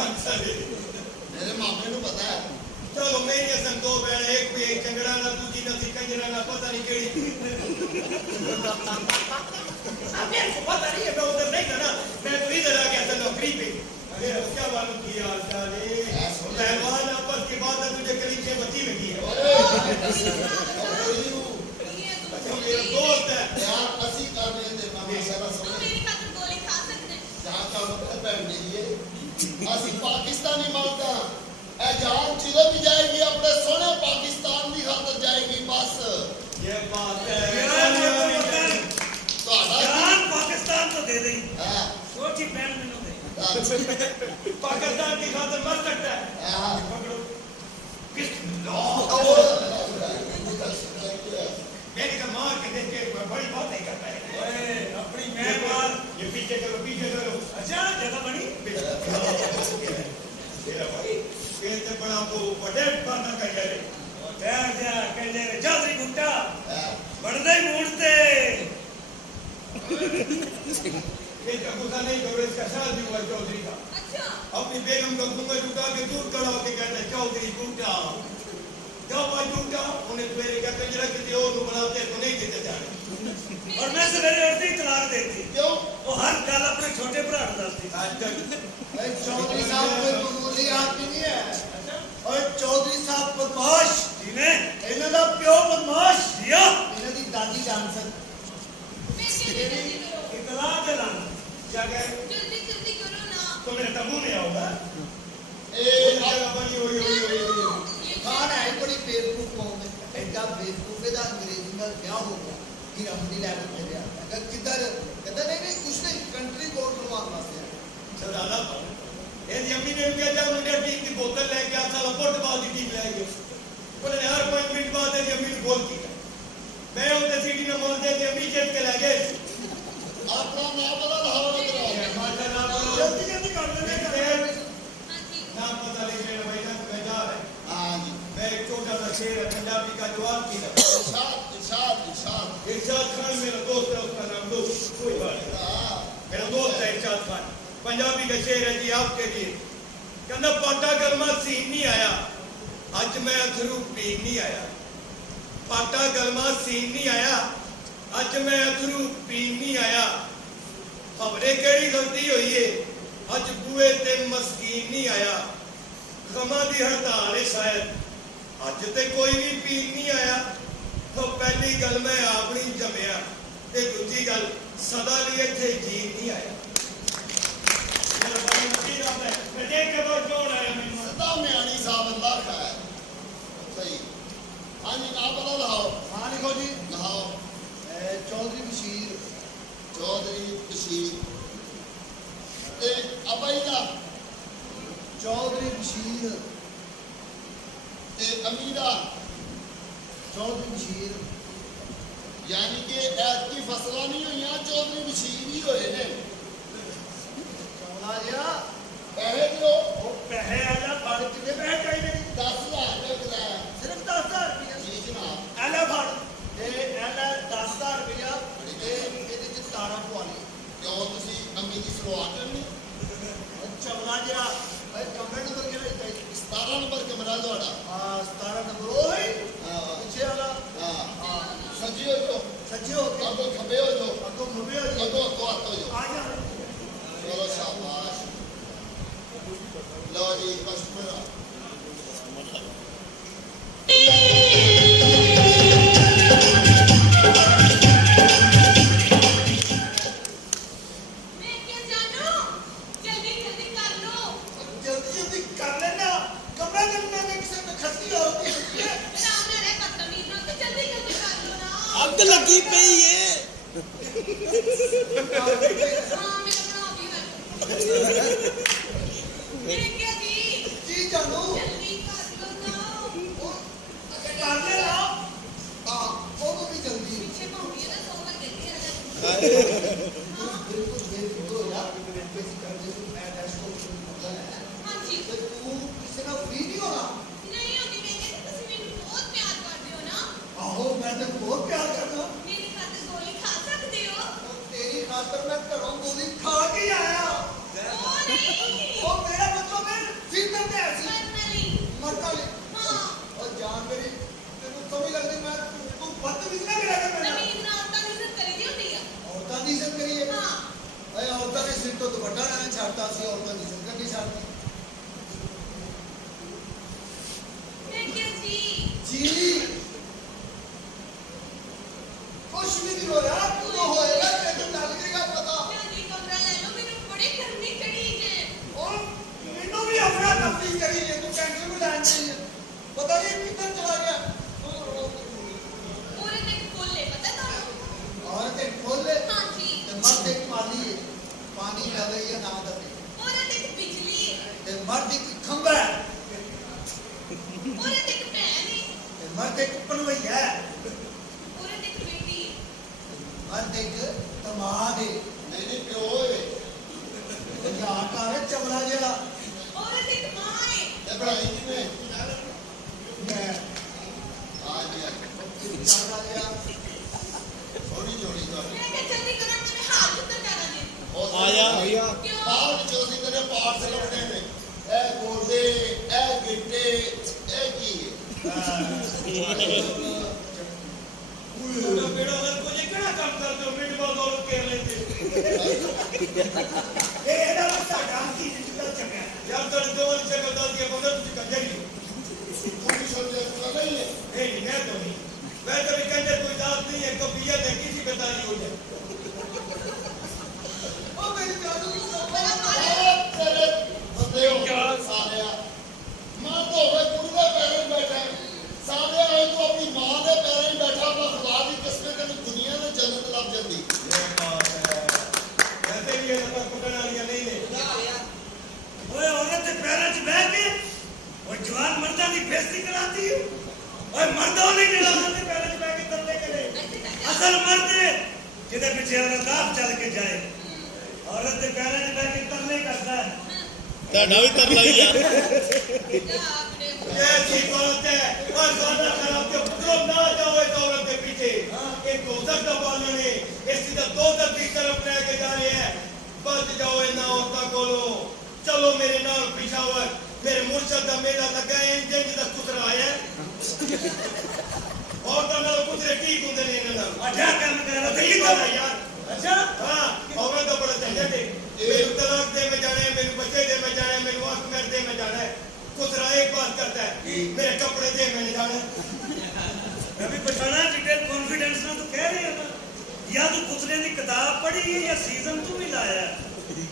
मेरे मामे को पता है। चलो मेरी असन दो बहन एक पे एक चंगड़ा ना दूजी नसी कंजरा ना पता नहीं केड़ी मेरे को पता नहीं है मैं उधर नहीं था ना मैं तो इधर आ गया था नौकरी पे अरे क्या मालूम किया साले पहलवान आपस की बात है तुझे करीब से बच्ची लगी है अच्छा मेरा दोस्त है यार असी कर रहे थे मामे सारा तो मेरी खातिर गोली खा सकते हैं जहाँ का मतलब बैठने लिए असी पाकिस्तानी मानता ए जान चिले भी जाएगी अपने सोने पाकिस्तान की खातर जाएगी बस ये बात है जान पाकिस्तान तो दे दी हां छोटी बहन मैंने दे पाकिस्तान की खातर मर सकता है हां पकड़ो बिस्मिल्लाह मेरी का मार के देख के बड़ी बात नहीं करता है ओए अपनी मैं मार ये पीछे करो अच्छा जगह बनी मेरा भाई ये तो बड़ा को बड़े बात कर ले ठहर जा कहले जादरी गुट्टा बड़दे मूड़ते ये का गुस्सा नहीं करो इसका शादी हुआ चौधरी का अच्छा अपनी बेगम का गुंगा झुका के दूर खड़ा होके कहता चौधरी गुट्टा क्या हुआ झूठा उन्हें मेरे क्या कंजरा किसी और को बनाते तो नहीं देते जाने और मैं सवेरे उठती तलाक देती क्यों वो हर गल अपने छोटे भरा को दसती चौधरी साहब कोई मामूली आदमी नहीं है और चौधरी साहब बदमाश जिने इन्हां दा प्यो बदमाश दिया इन्हां दी दादी जान सक मैं जल्दी करो इतला चलाना क्या कहे जल्दी करो ना तो मेरे तबू नहीं आओगा ए बनी हुई खान है बड़ी बेवकूफ कौम है एडा बेवकूफ है दा अंग्रेजी नाल ब्याह हो गया कि रमदी लैन मेरे अगर किधर कहता नहीं कुछ नहीं कंट्री कोड करवाने वास्ते सदाला ये अम्मी ने क्या जा मुंडे टीम की बोतल लेके आ साला फुटबॉल की टीम ले गए बोले हर 5 मिनट बाद ये अम्मी ने गोल किया मैं उधर सिटी में मोड़ दे के अम्मी जीत के ले गए अपना नाम बता धारा करो माता ना बोलो जल्दी कर दे हाँ जी नाम पता नहीं मेरा भाई ना मैं जा रहा है हां जी मैं एक छोटा सा शेर है पंजाबी का जवाब की इरशाद खान मेरा दोस्त है उसका नाम दो कोई बात नहीं मेरा दोस्त है इरशाद खान पंजाबी का शेर है जी आपके लिए कहना पाटा गरमा सीन नहीं आया अज मैं अथरू पीन नहीं आया पाटा गरमा सीन नहीं आया अज मैं अथरू पीन नहीं आया खबरे केड़ी गलती हुई है अज बुए ते मस्कीन नहीं आया खमा दी हड़ताल है शायद अज ते कोई भी पीन नहीं आया तो पहली गल मैं आप नहीं जमया ते दूजी गल सदा लिए थे जीन नहीं आया मैं देख के बहुत जोर आया मेरे सदा म्यानी साहब अल्लाह का है सही हां जी नाम बता लाओ हां लिखो जी लाओ चौधरी बशीर ते अबाई दा चौधरी बशीर ते अमीरा चौधरी बशीर यानी कि ऐत की फसला नहीं हुई चौधरी बशीर ही होए ने चौला जिया पैसे दियो वो पैसे आला फड़ कितने पैसे चाहिए 10,000 रुपये किराया सिर्फ 10,000 रुपया जी जनाब आला फड़ ए आला 10,000 रुपया ਇਹਦੇ ਚ ਤਾਰਾਂ ਪਵਾ ਲਈ क्यों तुसी अम्मी की सलवार करनी ਚੌਲਾ ਜਰਾ ਓਏ ਕਮਰੇ ਨੰਬਰ ਕਿਹੜਾ ਚਾਹੀਦਾ 17 नंबर कमरा ਤੁਹਾਡਾ ਆ 17 ਨੰਬਰ ਓਏ हाँ ਪਿੱਛੇ ਵਾਲਾ हाँ सजी हो जाओ ਸੱਜੇ ਹੋ ਕੇ अगो खबे हो जाओ ਅੱਗੋਂ ਖੱਬੇ ਹੋ ਜੀ अगो अगो हाथ हो जाओ ਆ ਜਾ चलो शाबाश लो जी बस मेरा मैं क्या जानू जल्दी कर लो जल्दी कर लेना कमरा करने में किसी में खस्ती होती है आराम से रह बदतमीज ना तो जल्दी कर लो ना ਅੱਗ ਲੱਗੀ ਪਈ ਏ हाँ मैं बनाऊंगी मैं क्या जी जी जानू जल्दी कर लो ना कर लेना हाँ वो भी जल्दी पीछे घूमिए ना सो कर देती है बिल्कुल बेफिक्र हो जा बेसी कर दे मैं टेस्ट को पता है हाँ जी तो तू किसी का फ्री नहीं होना नहीं होती मैं कहती तुम मेरे बहुत प्यार करते हो ना आहो मैं तो बहुत प्यार करता हूँ मेरी खातिर गोली खा सकते हो तेरी खातर मैं घरों गोली खा के आया ओ नहीं वो मेरा मतलब है ਜਾਂਦੀ ਹੈ ਪਤਾ ਨਹੀਂ ਕਿੱਧਰ ਚਲਾ ਗਿਆ ਪੂਰੇ ਦਿਨ ਖੋਲੇ ਪਤਾ ਤੁਹਾਨੂੰ ਔਰਤ ਇੱਕ ਖੋਲੇ ਹਾਂਜੀ ਤੇ ਮਰਦ ਇੱਕ ਪਾਲੀ ਹੈ ਪਾਣੀ ਲਵੇ ਜਾਂ ਨਾ ਦਵੇ ਪੂਰੇ ਦਿਨ ਬਿਜਲੀ ਹੈ ਤੇ ਮਰਦ ਇੱਕ ਖੰਭਾ ਹੈ ਪੂਰੇ ਦਿਨ ਭੈਣ ਹੈ ਤੇ ਮਰਦ ਇੱਕ ਪਨਵਈਆ ਹੈ ਪੂਰੇ ਦਿਨ ਬੇਟੀ ਹੈ ਮਰਦ ਇੱਕ ਤਮਾਦ ਹੈ ਨਹੀਂ ਨਹੀਂ ਪਿਓ ਏ ਪੰਜਾਬ ਦਾ ਹੈ ਚਮੜਾ ਜਿਹੜਾ ਪੂਰੇ ਦਿਨ ਮਾਂ ਹੈ ਇਹ ਬਣਾਈ ਕਿਵੇਂ ਮੈਂ ਆ ਜੀ ਚਮੜਾ ਜਿਹੜਾ ਸੋਹਣੀ ਜੋੜੀ ਦਾ ਮੈਂ ਕਿਹਾ ਜਲਦੀ ਕਰੋ ਮੇਰੇ ਹੱਥ ਉੱਤੇ ਜਾਣਾ ਜੀ ਆ ਜਾ ਕਿਉਂ ਬਾਹਰ ਵਿੱਚੋਂ ਅਸੀਂ ਤੇਰੇ ਪਾਰਟਸ ਲੱਭਣੇ ਨੇ ਇਹ ਗੋਡੇ ਇਹ ਗਿੱਟੇ ਇਹ ਕੀ ਉਹਦਾ ਬੇੜਾ ਦਾ ਕੋਈ ਕਿਹੜਾ ਕੰਮ ਕਰਦੇ ਹੋ ਮਿੰਟ ਬਾਅਦ ਦੌਲਤ ਕੇਰ ਲੈਂਦੇ ਇਹ ਇਹਦਾ ਮਸਾ ਕੰਮ ਕੀ ਜਿੱਦਾਂ ਚੰਗਾ ਯਾਰ ਤਾਂ ਦੋ ਜਗ੍ਹਾ ਦੱਸ ਕੇ ਬੰਦਾ ਤੁਸੀਂ ਕੰਜਰ ਹੀ ਪੂਰੀ ਸਮਝੇ ਤਾਂ ਨਹੀਂ ਹੈ नहीं मैं तो नहीं मैं तो कंजर कोई दास नहीं है कबियत है किसी पता नहीं हो जाए ਉਹ ਮੇਰੀ ਜਾਦੂ ਬੜਾ ਮਾਰੇ ਤੇਰੇ ਬੰਦੇ ਹੋ ਸਾਲਿਆ ਮਾਂ ਤੋਂ ਹੋਵੇ ਕੁੜੀ ਦੇ ਪੈਰਾਂ 'ਚ ਬੈਠਾ ਸਾਲਿਆ ਇਹ ਤੂੰ ਆਪਣੀ ਮਾਂ ਦੇ ਪੈਰਾਂ 'ਚ ਬੈਠਾ ਆਪਣਾ ਖੁਦਾ ਦੀ ਕਿਸਮਤ ਤੈਨੂੰ ਦੁਨੀਆ ਦੇ ਜੰਨਤ ਲੱਭ ਜਾਂਦੀ वैसे भी ये नंबर पकड़ने वाली नहीं है ओए औरत के पैरों 'ਚ बैठ के और जवान मर्दा की बेइज्जती कराती है ओए मर्दों ने जेड़ा औरत के पैरों 'ਚ बैठ के तरले करे असल मर्द जिदे पीछे औरत आप चल के जाए औरत के पैरों 'ਚ बैठ के तरले करता है ਤੁਹਾਡਾ ਵੀ ਤਰਲਾ ਹੀ ਆ ਆਪਣੇ ये ऐसी बात है और ज्यादा खराब के पुत्रों ना जाओ इस औरत के पीछे एक दोजख का बालन है इसकी तो दोजख की तरफ लेके जा रहे हैं बच जाओ इन औरतों कोलो चलो मेरे नाल पिछावर मेरे मुर्शद का मेला लगा है इंजन जिदा कुतरा आया औरतों नाल कुतरे ठीक होंगे ने इन्हां नाल अच्छा काम कर रहा सही बात है यार अच्छा हाँ औरत का बड़ा झंझट है मेरे तलाक दे में जाने मेरे बच्चे दे में जाने मेरे वाक में दे में जाना है कुतरा एक बात करता है मेरे कपड़े दे में नहीं जाना मैं भी पछाना जिते कॉन्फिडेंस ना तो कह रहे हो ना या तू कुतरे की किताब पढ़ी है या सीजन तू भी लाया है